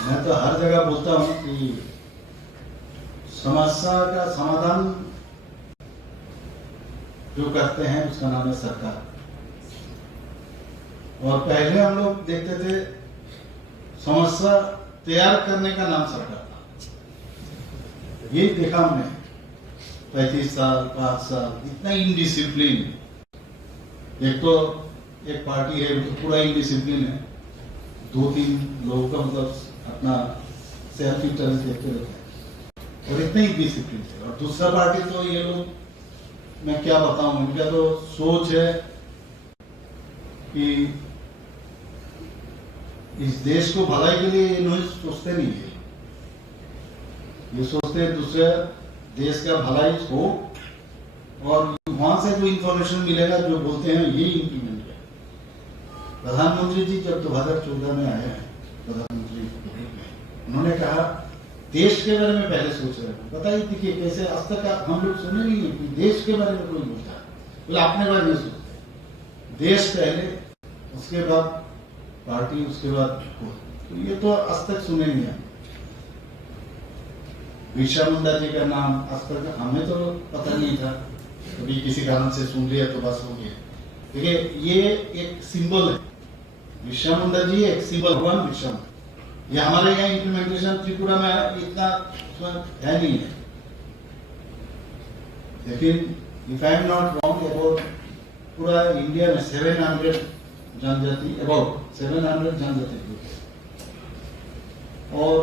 मैं तो हर जगह बोलता हूँ कि समस्या का समाधान जो करते हैं उसका नाम है सरकार। और पहले हम लोग देखते थे समस्या तैयार करने का नाम सरकार था, ये देखा हमने 35 साल 5 साल इतना इनडिसिप्लिन। एक तो एक पार्टी है तो पूरा इनडिसिप्लिन है, 2-3 लोगों का मतलब अपना सेल्फ इंटरेस्ट देखते रहते हैं, और इतना इनडिसिप्लिन है। और दूसरा पार्टी तो ये लोग, मैं क्या बताऊं, इनका तो सोच है कि इस देश को भलाई के लिए इन्होंने सोचते नहीं है, ये सोचते हैं दूसरे देश का भलाई हो, और वहां से जो इंफॉर्मेशन मिलेगा जो बोलते हैं ये इम्प्लीमेंट है। प्रधानमंत्री जी जब 2014 में आए हैं प्रधानमंत्री उन्होंने कहा देश के बारे में पहले सोच रहे हैं। बताइए देखिए कैसे, आज तक हम लोग सुने नहीं है कि देश के बारे में कोई बोलता है, बोले अपने बारे में सोचते, देश पहले, उसके बाद पार्टी, उसके बाद खुद। तो ये तो आज तक सुने नहीं है। बिरसा मुंडा जी का नाम आज तक हमें तो पता नहीं था, कभी किसी कारण से सुन लिया तो बस हो गया। देखिए ये एक सिंबल है, बिरसा मुंडा जी एक सिंबल, भगवान बिरसा मुंडा ये हमारे यहाँ इम्प्लीमेंटेशन त्रिपुरा में इतना है नहीं है, लेकिन if I am not wrong about पूरा इंडिया में 700 जनजाति, अबाउट 700 जनजाति और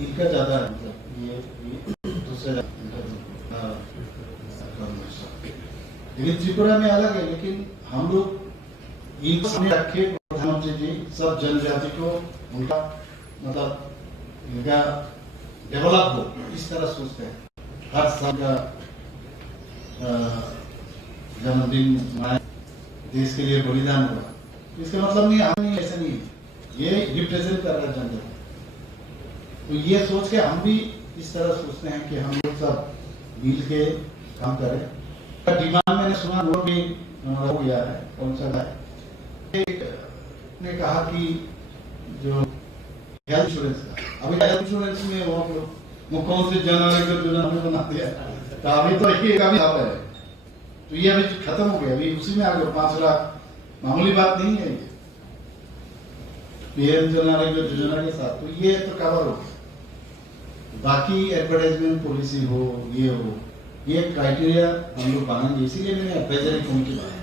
इनका ज्यादा है, मतलब ये दूसरे लेकिन त्रिपुरा में अलग है। लेकिन हम लोग इनको सामने रखे प्रधानमंत्री जी सब जनजाति को उनका मतलब इनका डेवलप हो इस तरह सोचते हैं। हर साल का जन्मदिन मनाए, देश के लिए बलिदान हुआ, इसका मतलब नहीं हम नहीं, ऐसा नहीं है, ये रिप्रेजेंट कर रहा है जनता। तो ये सोच के हम भी इस तरह सोचते हैं कि हम लोग सब मिल के काम करें। डिमांड मैंने सुना वो भी हो गया है, कौन सा है, ने कहा कि जो हेल्थ इंश्योरेंस का, अभी हेल्थ इंश्योरेंस में वो कौन से जनवरी को जो बना दिया, तो अभी तो एक का भी है, तो ये अभी खत्म हो गया, अभी उसी में आ गया 5 लाख, मामूली बात नहीं है ये पीएम जन आरोग्य योजना के साथ, तो ये तो कवर हो गया। बाकी एडवर्टाइजमेंट पॉलिसी हो, ये हो, ये क्राइटेरिया हम लोग बनाएंगे, इसीलिए मैंने एडवाइजरी कमेटी बनाया।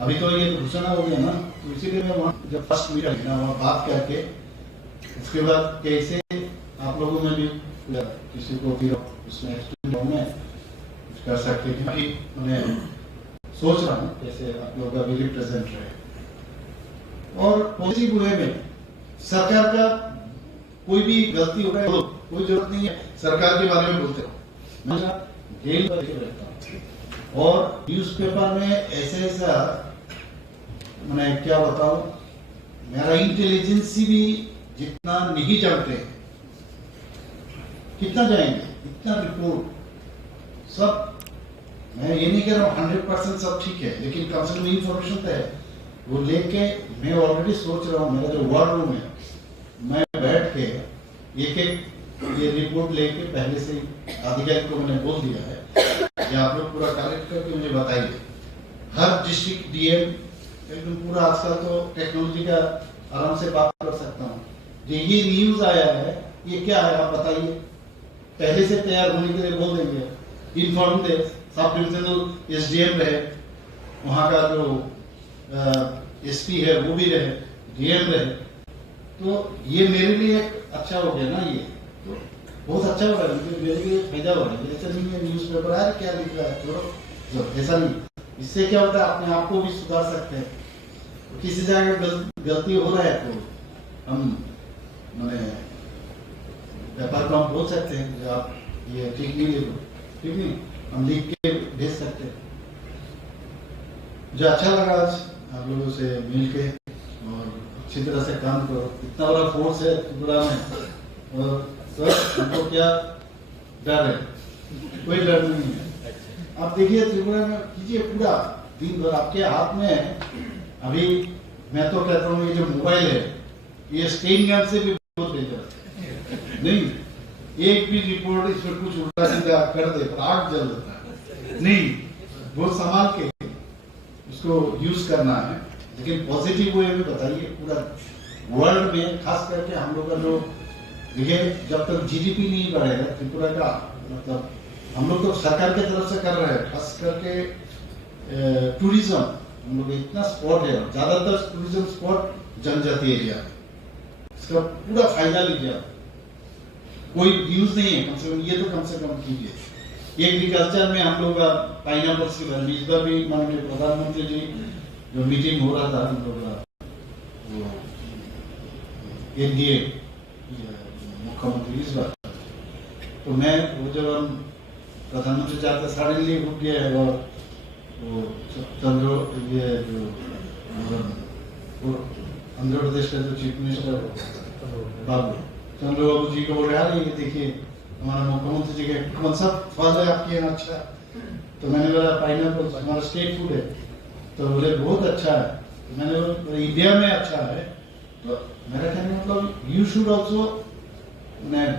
अभी तो ये घोषणा हो गया ना, तो इसीलिए मैं वहाँ जब फर्स्ट मीटिंग ना वहाँ बात करके उसके बाद कैसे आप लोगों में भी किसी को भी उसमें में कर सकते हैं, क्योंकि मैं सोच रहा हूँ कैसे आप लोगों का भी रिप्रेजेंट रहे और पॉजिटिव वे में सरकार का कोई भी गलती हो रहा है, कोई जरूरत नहीं है सरकार के बारे में बोलते हो, मैं जेल पर रहता हूँ और न्यूज़पेपर में ऐसा मैंने क्या बताऊं, मेरा इंटेलिजेंसी भी जितना नहीं जानते, कितना जाएंगे, इतना रिपोर्ट सब, मैं ये नहीं कह रहा हूँ 100% सब ठीक है, लेकिन कम से कम इंफॉर्मेशन तो है, वो लेके मैं ऑलरेडी सोच रहा हूँ, मेरा जो वार रूम है, मैं बैठ के एक ये रिपोर्ट लेके पहले से अधिकारी को मैंने बोल दिया है कि आप लोग पूरा कलेक्ट करके मुझे बताइए। हर डिस्ट्रिक्ट डीएम एकदम पूरा, आजकल तो टेक्नोलॉजी का आराम से बात कर सकता हूँ, जो ये न्यूज आया है ये क्या है आप बताइए, पहले से तैयार होने के लिए बोल देंगे, इन्फॉर्म दे, सब डिविजनल एसडीएम रहे, वहाँ का जो एसपी है वो भी रहे, डीएम रहे, तो ये मेरे लिए अच्छा हो गया ना, ये तो बहुत अच्छा हो रहा है, मेरे लिए फायदा हो रहा है। ऐसा नहीं है न्यूज पेपर आया क्या लिख रहा है, छोड़ो, ऐसा नहीं, इससे क्या होता है अपने आप को भी सुधार सकते हैं, तो किसी जगह गलती हो रहा है तो हम मैंने व्यापार को हम बोल सकते हैं कि आप ये ठीक नहीं लिखो, ठीक नहीं, हम लिख के भेज सकते हैं। जो अच्छा लगा आज आप लोगों से मिल के और अच्छी तरह से काम करो, इतना बड़ा फोर्स है त्रिपुरा में और सर हमको क्या डर है, कोई डर नहीं है। आप देखिए त्रिपुरा में कीजिए, पूरा दिन भर आपके हाथ में है। अभी मैं तो कहता हूँ ये जो मोबाइल है ये स्टेन गन से भी बहुत डेंजर नहीं, एक भी रिपोर्ट इसमें कुछ उल्टा सीधा कर दे तो आग जल देता है, नहीं, बहुत संभाल के उसको यूज करना है, लेकिन पॉजिटिव वे में बताइए। पूरा वर्ल्ड में खास करके हम लोग का जो देखिए, जब तक जीडीपी नहीं बढ़ेगा त्रिपुरा का, मतलब हम लोग तो सरकार की तरफ से कर रहे हैं, खास करके टूरिज्म, हम लोग इतना स्पॉट है, ज्यादातर टूरिज्म स्पॉट जनजाति एरिया, इसका पूरा फायदा लीजिए आप, कोई यूज नहीं है, कम से कम ये तो कम से कम कीजिए। एग्रीकल्चर में हम लोग पाइनएप्पल्स की बारे में इस बार भी माननीय प्रधानमंत्री जी जो मीटिंग हो रहा था हम लोग का एनडीए मुख्यमंत्री इस बार, तो मैं वो जब हम प्रधानमंत्री जाते सडनली रुक गया है और वो ये जो आंध्र प्रदेश का जो चीफ मिनिस्टर बाबू चंद्रबाबू जी को बोल रहे हैं, ये देखिए हमारा मुख्यमंत्री जी के कौन सा फल है आपके यहाँ अच्छा, तो मैंने बोला पाइनएप्पल हमारा स्टेट फूड है, तो बोले बहुत अच्छा है, तो मैंने बोला इंडिया में अच्छा है, तो मेरा कहने मतलब you should also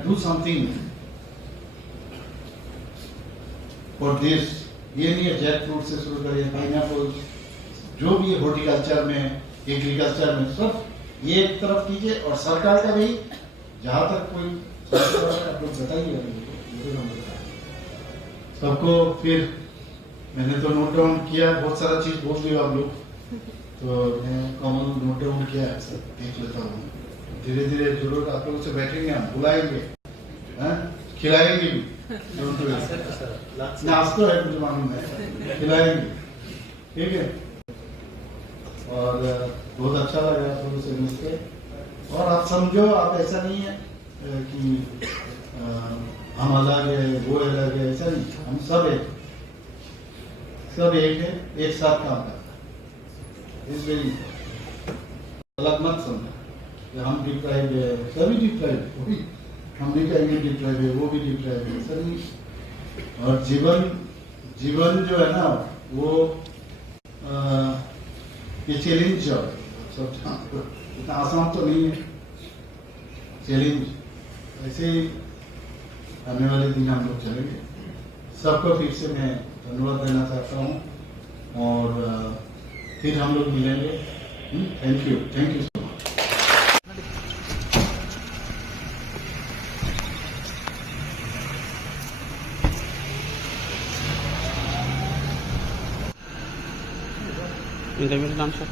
do something for this. ये नहीं है जैक फ्रूट से शुरू करिए, पाइनएप्पल जो भी हॉर्टिकल्चर में एग्रीकल्चर में सब ये एक तरफ कीजिए, और सरकार का भी जहां तक कोई आप लोग बताइए सबको। फिर मैंने तो नोट डाउन किया, बहुत सारा चीज बोल दिया आप लोग, तो मैं कॉमन नोट डाउन किया है, सब देख लेता हूँ। धीरे धीरे जो लोग आप लोगों से बैठेंगे, हम बुलाएंगे, खिलाएंगे भी, नाश्ता है मुझे मालूम है, खिलाएंगे, ठीक है। और बहुत अच्छा लगा आप लोगों से मिलकर। और आप समझो, आप ऐसा नहीं है कि हम अलग है, वो अलग है, ऐसा नहीं, हम सब एक है, एक साथ काम करता है। इसलिए अलग मत समझो कि हम डिप्राइव है, सभी डिप्राइव, हम नहीं कहेंगे डिप्राइव है, वो भी डिप्राइव है, सभी। और जीवन जो है ना, वो ये चैलेंज है, सब इतना आसान तो नहीं है, चैलेंज। ऐसे ही आने वाले दिन हम लोग चलेंगे। सबको फिर से मैं धन्यवाद देना चाहता हूँ, और फिर हम लोग मिलेंगे। Thank you so much. मेरा नाम सर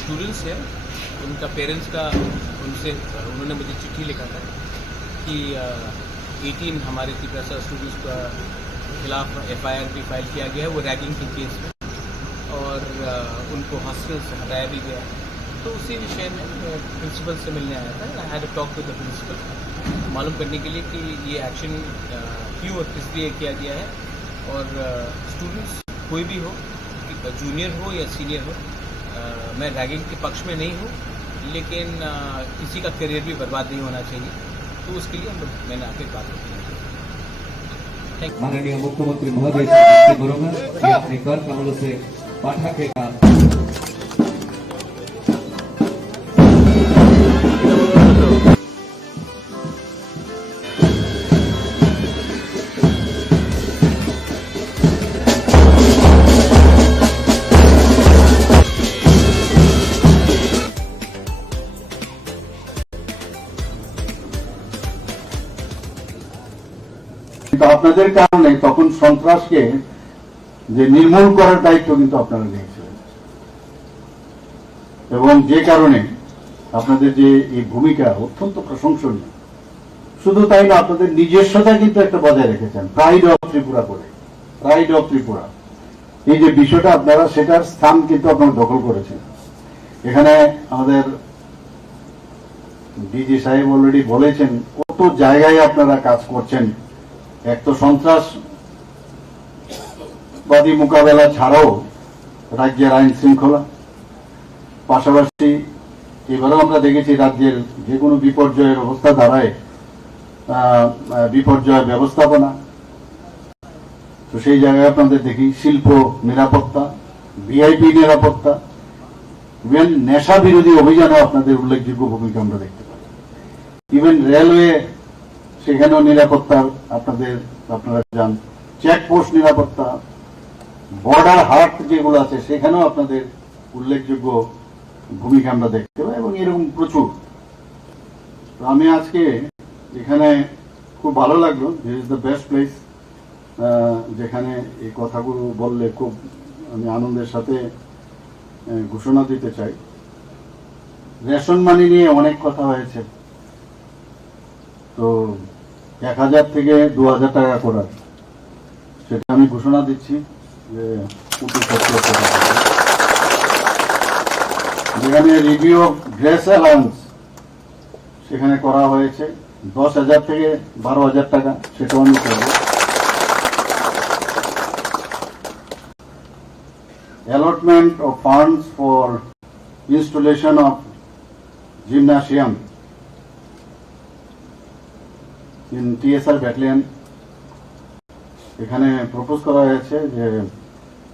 स्टूडेंट्स है, उनका पेरेंट्स का उन्होंने मुझे चिट्ठी लिखा था कि 18 हमारे तिप्रसा स्टूडेंट्स का खिलाफ FIR भी फाइल किया गया है, वो रैगिंग के केस में, और उनको हॉस्टल से हटाया भी गया है। तो उसी विषय में प्रिंसिपल से मिलने आया था। I had a talk with the principal, मालूम करने के लिए कि ये एक्शन क्यों और किस लिए किया गया है, और स्टूडेंट्स कोई भी हो, जूनियर हो या सीनियर हो, मैं रैगिंग के पक्ष में नहीं हूँ, लेकिन किसी का करियर भी बर्बाद नहीं होना चाहिए। तो उसके लिए मैंने आके बात की। माननीय मुख्यमंत्री महोदय से बरोबर ये अपने कर कमलों से पाठकेगा। আপনাদের কারণে তখন সন্ত্রাসকে যে নির্মূল করার দায়িত্ব কিন্তু আপনারা নিয়েছিলেন, এবং যে কারণে আপনাদের যে এই ভূমিকা অত্যন্ত প্রশংসনীয়। শুধু তাই না, আপনাদের নিজস্বতা কিন্তু একটা বজায় রেখেছেন, প্রাইড অফ ত্রিপুরা করে, প্রাইড অফ ত্রিপুরা, এই যে বিষয়টা আপনারা সেটার স্থান কিন্তু আপনারা দখল করেছেন। এখানে আমাদের ডিজি সাহেব অলরেডি বলেছেন, কত জায়গায় আপনারা কাজ করছেন। এক তো সন্ত্রাসবাদী মোকাবেলা ছাড়াও রাজ্যের আইন শৃঙ্খলা, পাশাপাশি এবারেও আমরা দেখেছি রাজ্যের যে কোনো বিপর্যয়ের অবস্থা দাঁড়ায় বিপর্যয় ব্যবস্থাপনা। তো সেই জায়গায় আপনাদের দেখি শিল্প নিরাপত্তা, ভিআইপি নিরাপত্তা, ইভেন নেশা বিরোধী অভিযানে আপনাদের উল্লেখযোগ্য ভূমিকা আমরা দেখতে পাই। ইভেন রেলওয়ে, সেখানেও নিরাপত্তার আপনারা যান, চেকপোস্ট নিরাপত্তা, বর্ডার হাট যেগুলো আছে সেখানেও আপনাদের উল্লেখযোগ্য ভূমিকা আমরা দেখতে পাই, এবং এরকম প্রচুর। আমি আজকে এখানে খুব ভালো লাগলো, this is the best place, যেখানে এই কথাগুলো বললে খুব আমি আনন্দের সাথে ঘোষণা দিতে চাই। রেশন মানি নিয়ে অনেক কথা হয়েছে, তো 1000 থেকে 2000 টাকা করার, সেটা আমি ঘোষণা দিচ্ছি যে যেখানে রিভিউ অফ গ্রেস অ্যালাউন্স সেখানে করা হয়েছে 10,000 থেকে 12,000 টাকা, সেটাও আমি করব। allotment of funds for installation of gymnasium in TSR battalion, এখানে প্রপোজ করা হয়েছে যে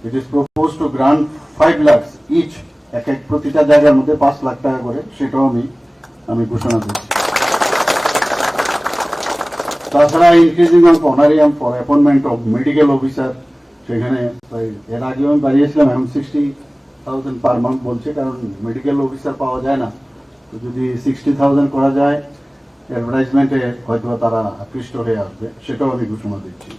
it is propose to grant 5 lakh each, এক প্রতিটা জায়গার মধ্যে 5 লাখ টাকা করে, সেটাও আমি ঘোষণা দিচ্ছি। তাছাড়া increasing of honorarium for appointment of medical officer, সেখানে এর আগে আমি বাড়িয়েছিলাম, এখন 60,000 পার মান্থ বলছে, কারণ মেডিকেল অফিসার পাওয়া যায় না। তো যদি 60,000 করা যায় অ্যাডভার্টাইজমেন্টে হয়তো তারা আকৃষ্ট হয়ে আসবে, সেটাও আমি ঘোষণা দিচ্ছি।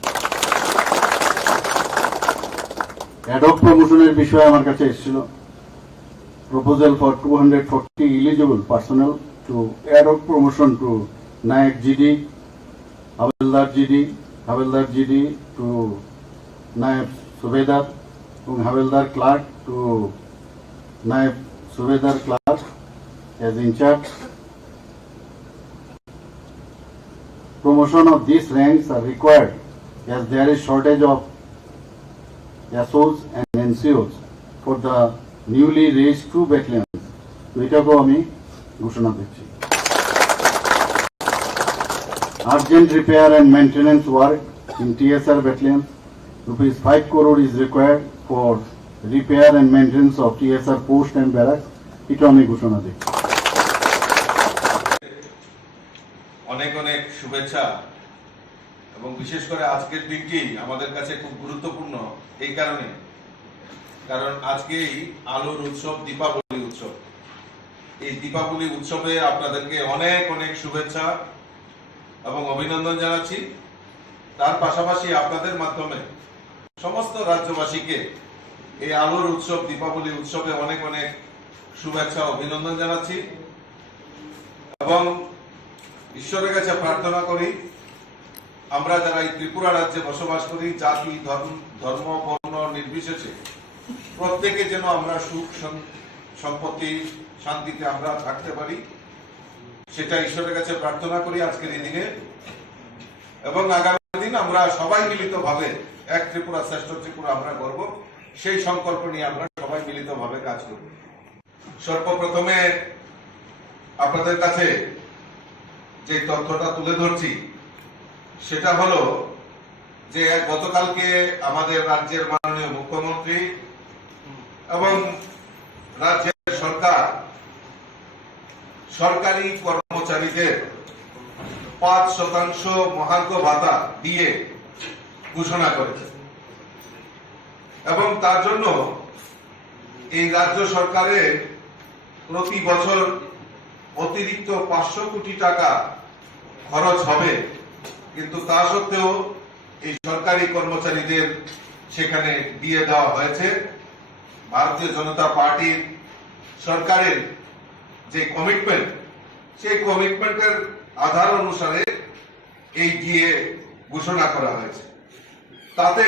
অ্যাডক প্রমোশনের বিষয়ে আমার কাছে এসেছিল proposal for 240 eligible personnel to ad hoc promotion to Nayak GD, Havildar GD to Naib Subedar, and Havildar Clerk to Naib Subedar Clerk as in charge. Promotion of these ranks are required as there is shortage of SOs and NCOs for the newly raised 2 battalions. তো এটাকেও আমি ঘোষণা দিচ্ছি। Urgent repair and maintenance work in TSR battalion, rupees 5 crore is required for repair and maintenance of TSR post and barracks. এটা আমি ঘোষণা দিচ্ছি। অনেক অনেক শুভেচ্ছা, এবং বিশেষ করে আজকের দিনটি আমাদের কাছে খুব গুরুত্বপূর্ণ এই কারণে, কারণ আজকেই আলোর উৎসব, দীপাবলি উৎসব। এই দীপাবলি উৎসবে আপনাদেরকে অনেক অনেক শুভেচ্ছা এবং অভিনন্দন জানাচ্ছি। তার পাশাপাশি আপনাদের মাধ্যমে সমস্ত রাজ্যবাসীকে এই আলোর উৎসব, দীপাবলি উৎসবে অনেক অনেক শুভেচ্ছা, অভিনন্দন জানাচ্ছি এবং ঈশ্বরের কাছে প্রার্থনা করি আমরা যারা এই ত্রিপুরা রাজ্যে বসবাস করি, জাতি ধর্ম বর্ণ নির্বিশেষে প্রত্যেকে যেন আমরা সুখ সম্পত্তি শান্তিতে আমরা থাকতে পারি, সেটা ঈশ্বরের কাছে প্রার্থনা করি আজকের এই দিনে। এবং আগামী দিন আমরা সবাই মিলিত ভাবে এক ত্রিপুরা শ্রেষ্ঠ ত্রিপুরা আমরা করব, সেই সংকল্প নিয়ে আমরা সবাই মিলিত ভাবে কাজ করব। সর্বপ্রথমে আপনাদের কাছে যে তথ্যটা তুলে ধরছি সেটা হলো যে গতকালকে আমাদের রাজ্যের মাননীয় মুখ্যমন্ত্রী এবং রাজ্যের সরকার সরকারি কর্মচারীদের 5% মহার্ঘ ভাতা দিয়ে ঘোষণা করেছে, এবং তার জন্য এই রাজ্য সরকারের প্রতি বছর অতিরিক্ত 500 কোটি টাকা খরচ হবে। কিন্তু তা সত্ত্বেও এই সরকারি কর্মচারীদের সেখানে দিয়ে দেওয়া হয়েছে। ভারতীয় জনতা পার্টির সরকারের যে কমিটমেন্ট, সেই কমিটমেন্টের আধার অনুসারে এই দিয়ে ঘোষণা করা হয়েছে। তাতে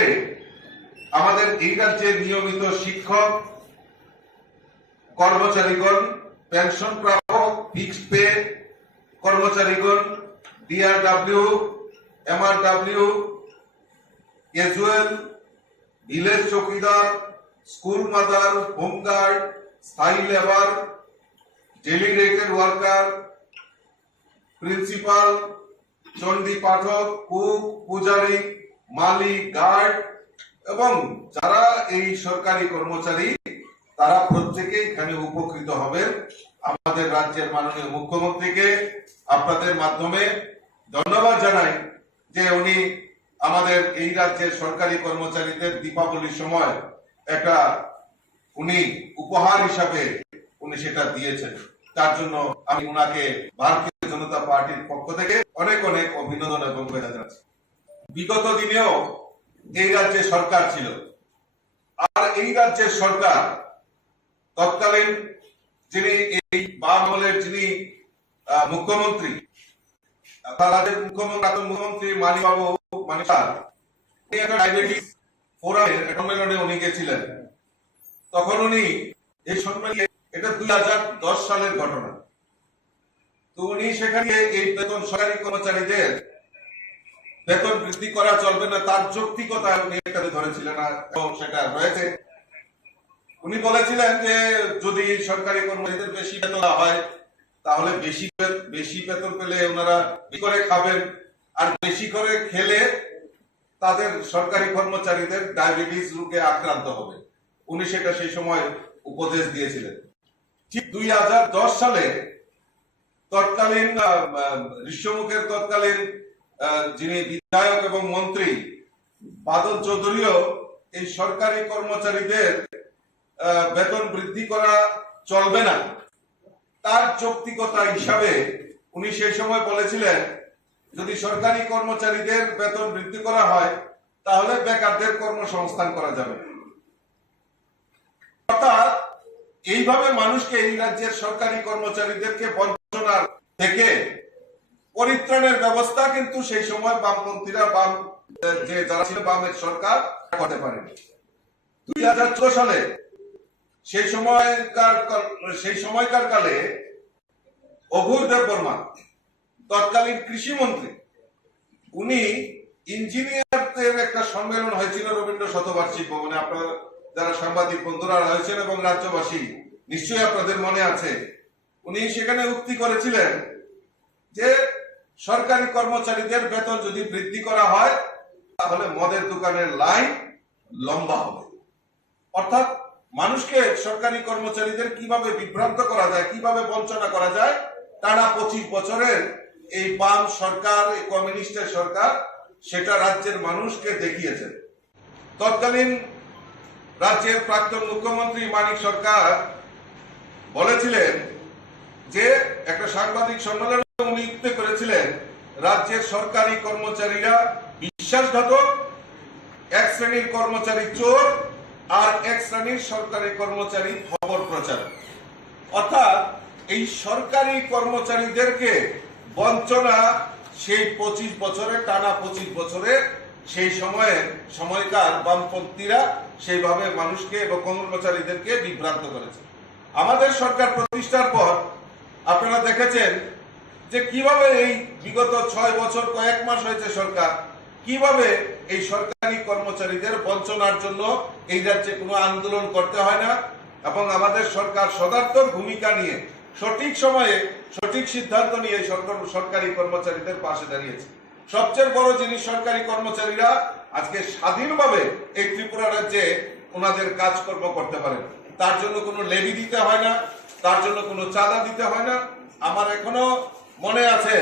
আমাদের এই রাজ্যের নিয়মিত শিক্ষক কর্মচারীগণ, পেনশন প্রাপক, ফিক্সড পে কর্মচারীগণ, DRW, MRW, casual, village chowkidar, school mother, home guard, স্থায়ী labour, delegated worker, principal, Chandi পাঠক, কুক, পূজারী, মালি, গার্ড এবং যারা এই সরকারি কর্মচারী, তারা প্রত্যেকেই এখানে উপকৃত হবেন। আমাদের রাজ্যের মাননীয় মুখ্যমন্ত্রীকে আপনাদের মাধ্যমে ধন্যবাদ জানাই যে উনি আমাদের এই রাজ্যের সরকারি কর্মচারীদের দীপাবলির সময় একটা উনি উপহার হিসাবে উনি সেটা দিয়েছেন। তার জন্য আমি উনাকে ভারতীয় জনতা পার্টির পক্ষ থেকে অনেক অনেক অভিনন্দন এবং শুভেচ্ছা জানাচ্ছি। বিগত দিনেও এই রাজ্যে সরকার ছিল, আর এই রাজ্যের সরকার তৎকালীন যিনি এই বাম আমলের যিনি মুখ্যমন্ত্রী, রাজ্যের মুখ্যমন্ত্রী মানিক বাবু, মানিক ডায়াবেটিস ফোরামের সম্মেলনে উনি গেছিলেন। তখন উনি এই সম্মেলনে, এটা 2010 সালের ঘটনা, তো উনি সেখানে এই বেতন সরকারি কর্মচারীদের বেতন বৃদ্ধি করা চলবে না, তার যৌক্তিকতা উনি এটাতে ধরেছিলেন, এবং সেটা রয়েছে। উনি বলেছিলেন যে যদি সরকারি কর্মচারীদের বেশি বেতন হয় তাহলে বেশি বেতন পেলে ওনারা বেশি করে খাবেন, আর বেশি করে খেলে তাদের সরকারি কর্মচারীদের ডায়াবেটিস রোগে আক্রান্ত হবে। উনি সেটা সেই সময় উপদেশ দিয়েছিলেন। ঠিক 2010 সালে তৎকালীন ঋষ্যমুখের তৎকালীন যিনি বিধায়ক এবং মন্ত্রী বাদল চৌধুরীও এই সরকারি কর্মচারীদের বেতন বৃদ্ধি করা চলবে না, তার যৌক্তিকতা হিসাবে উনি সেই সময় বলেছিলেন যদি সরকারি কর্মচারীদের বেতন বৃদ্ধি করা হয় তাহলে বেকারদের কর্মসংস্থান করা যাবে। অর্থাৎ এইভাবে মানুষকে, এই রাজ্যের সরকারি কর্মচারীদেরকে বঞ্চনার থেকে পরিত্রাণের ব্যবস্থা কিন্তু সেই সময় বামপন্থীরা, যারা ছিল বামের সরকার করতে পারেনি। 2014 সালে সেই সময়কার কালে অঘোর দেব বর্মা তৎকালীন কৃষিমন্ত্রী, উনি ইঞ্জিনিয়ারদের একটা সম্মেলন হয়েছিল রবীন্দ্র শতবার্ষিক ভবনে, আপনারা যারা সাংবাদিক বন্ধুরা হয়েছেন এবং রাজ্যবাসী নিশ্চয়ই আপনাদের মনে আছে, উনি সেখানে উক্তি করেছিলেন যে সরকারি কর্মচারীদের বেতন যদি বৃদ্ধি করা হয় তাহলে মদের দোকানের লাইন লম্বা হবে। অর্থাৎ মানুষকে, সরকারি কর্মচারীদের কিভাবে বিভ্রান্ত করা যায়, কিভাবে বঞ্চনা করা যায়, টানা 25 বছরের এই বাম সরকার, এই কমিউনিস্টের সরকার সেটা রাজ্যের মানুষকে দেখিয়েছে। তৎকালীন রাজ্যের প্রাক্তন মুখ্যমন্ত্রী মানিক সরকার বলেছিলেন যে একটা সাংবাদিক সম্মেলনে উনি উক্তি করেছিলেন রাজ্যের সরকারি কর্মচারীরা বিশ্বাসঘাতক, এক শ্রেণীর কর্মচারী চোর আর এক শ্রেণীর সরকারি কর্মচারী খবর প্রচার। অর্থাৎ এই সরকারি কর্মচারীদেরকে বঞ্চনা সেই 25 বছরে, টানা 25 বছরে সেই সময়কার বামপন্থীরা সেইভাবে মানুষকে এবং কর্মচারীদেরকে বিভ্রান্ত করেছে। আমাদের সরকার প্রতিষ্ঠার পর আপনারা দেখেছেন যে কিভাবে এই বিগত 6 বছর কয়েক মাস হয়েছে সরকার, কিভাবে এই সরকারি কর্মচারীদের বঞ্চনার জন্য এই রাজ্যে কোনো আন্দোলন করতে হয় না এবং আমাদের সরকার সদার্থক ভূমিকা নিয়ে সঠিক সময়ে সঠিক সিদ্ধান্ত নিয়ে সরকারি কর্মচারীদের পাশে দাঁড়িয়েছে। সবচেয়ে বড় জিনিস, সরকারি কর্মচারীরা আজকে স্বাধীনভাবে এই ত্রিপুরা রাজ্যে ওনাদের কাজকর্ম করতে পারেন, তার জন্য কোনো লেভি দিতে হয় না, তার জন্য কোনো চাঁদা দিতে হয় না। আমার এখনো মনে আছে